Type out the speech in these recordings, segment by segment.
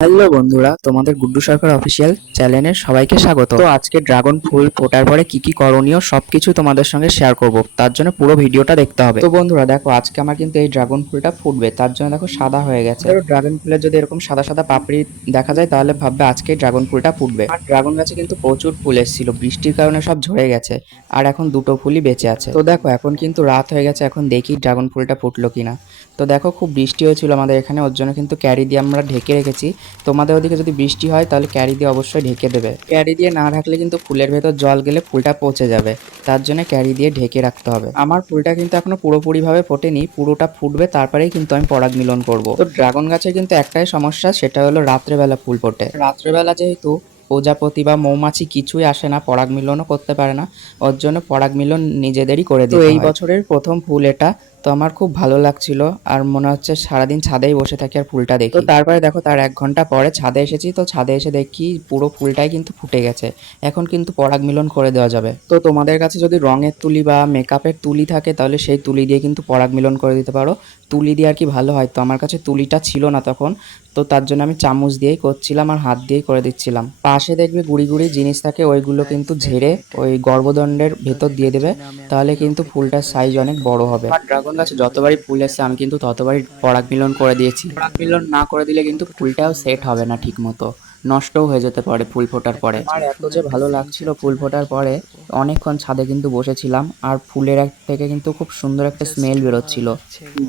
Hello বন্ধুরা, তোমাদের গুড্ডু সরকার official চ্যানেলে সবাইকে স্বাগত। তো আজকে ড্রাগন ফুল ফোটার পরে কি কি করণীয় সবকিছু তোমাদের সঙ্গে শেয়ার করব, তার জন্য পুরো ভিডিওটা দেখতে হবে। তো বন্ধুরা দেখো, আজকে আমার কিন্তু এই ড্রাগন ফুলটা ফুটবে, তার জন্য দেখো সাদা হয়ে গেছে। ড্রাগন ফুলের যদি এরকম সাদা সাদা পাপড়ি দেখা যায় তাহলে ভাববে আজকে ড্রাগন ফুলটা ফুটবে। আর ড্রাগন গাছে কিন্তু প্রচুর ফুল এসেছিল, বৃষ্টির কারণে সব ঝরে গেছে, আর এখন দুটো ফুলই বেঁচে আছে। তো দেখো এখন কিন্তু রাত হয়ে গেছে, এখন দেখি ড্রাগন ফুলটা ফুটলো কিনা। তো দেখো খুব বৃষ্টি হয়েছিল আমাদের এখানে, ওর জন্য কিন্তু ক্যারি দিয়ে আমরা ঢেকে রেখেছি। তোমাদের ওদিকে যদি বৃষ্টি হয় তাহলে ক্যারি দিয়ে অবশ্যই ঢেকে দেবে। ক্যারি দিয়ে না ঢাকলে কিন্তু ফুলের ভেতর জল গেলে ফুলটা পচে যাবে, তার জন্য ক্যারি দিয়ে ঢেকে রাখতে হবে। আমার ফুলটা কিন্তু এখনো পুরোপুরিভাবে ফোটেনি, পুরোটা ফুটবে তারপরেই কিন্তু আমি পরাগ মিলন করব। তো ড্রাগন গাছের কিন্তু একটাই সমস্যা, সেটা হলো রাত্রেবেলা ফুল ফোটে। রাত্রেবেলা যেহেতু প্রজাপতি বা মৌমাছি কিছুই আসে না, পরাগ মিলনও করতে পারে না, ওর জন্য পরাগ মিলন নিজেদেরই করে দিতে হয়। তো এই বছরের প্রথম ফুল এটা, তো আমার খুব ভালো লাগছিল, আর মনে হচ্ছে সারাদিন ছাদেই বসে থাকি আর ফুলটা দেখি। তো তারপরে দেখো তার 1 ঘন্টা পরে ছাদে এসেছি, তো ছাদে এসে দেখি পুরো ফুলটাই কিন্তু ফুটে গেছে। এখন কিন্তু পরাগ মিলন করে দেওয়া যাবে। তো তোমাদের কাছে যদি রঙের তুলি বা মেকআপের তুলি থাকে তাহলে সেই তুলি দিয়ে কিন্তু পরাগ মিলন করে দিতে পারো। তুলি দিয়ে আর কি ভালো হয়, তো আমার কাছে তুলিটা ছিল না তখন, তো তার জন্য আমি চামচ দিয়েই করছিলাম আর হাত দিয়েই করে দিচ্ছিলাম। পাশে দেখবে গুড়ি গুড়ি জিনিস থাকে, ওইগুলো কিন্তু ঝেড়ে ওই গর্ভদণ্ডের ভেতর দিয়ে দেবে, তাহলে কিন্তু ফুলটার সাইজ অনেক বড় হবে। আর ড্রাগন গাছে যতবারই ফুল এসছে আমি কিন্তু ততবারই পরাগ মিলন করে দিয়েছি। পরাগ মিলন না করে দিলে কিন্তু ফুলটাও সেট হবে না ঠিক মতো, নষ্টও হয়ে যেতে পারে ফুল ফোটার পরে। আর এত যে ভালো লাগছিল ফুল ফোটার পরে, অনেকক্ষণ ছাদে কিন্তু বসেছিলাম, আর ফুলের থেকে কিন্তু খুব সুন্দর একটা স্মেল বেরোচ্ছিল।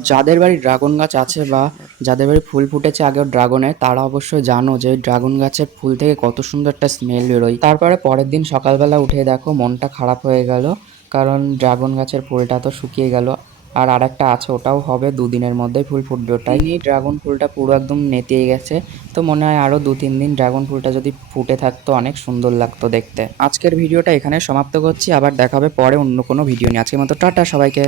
যাদের বাড়ি ড্রাগন গাছ আছে বা যাদের বাড়ি ফুল ফুটেছে আগেও ড্রাগনের, তারা অবশ্যই জানো যে ড্রাগন গাছের ফুল থেকে কত সুন্দর একটা স্মেল বেরোয়। তারপরে পরের দিন সকালবেলা উঠে দেখো মনটা খারাপ হয়ে গেল, কারণ ড্রাগন গাছের ফুলটা তো শুকিয়ে গেল। আর আরেকটা আছে, ওটাও হবে 2 দিনের মধ্যেই ফুল ফুটবে। ওটাই নিয়ে ড্রাগন ফুলটা পুরো একদম নেতিয়ে গেছে। তো মনে হয় আরো 2-3 দিন ড্রাগন ফুলটা যদি ফুটে থাকতো অনেক সুন্দর লাগতো দেখতে। আজকের ভিডিওটা এখানে সমাপ্ত করছি, আবার দেখা হবে পরে অন্য কোনো ভিডিও নিয়ে। আজকের মতো টাটা সবাইকে।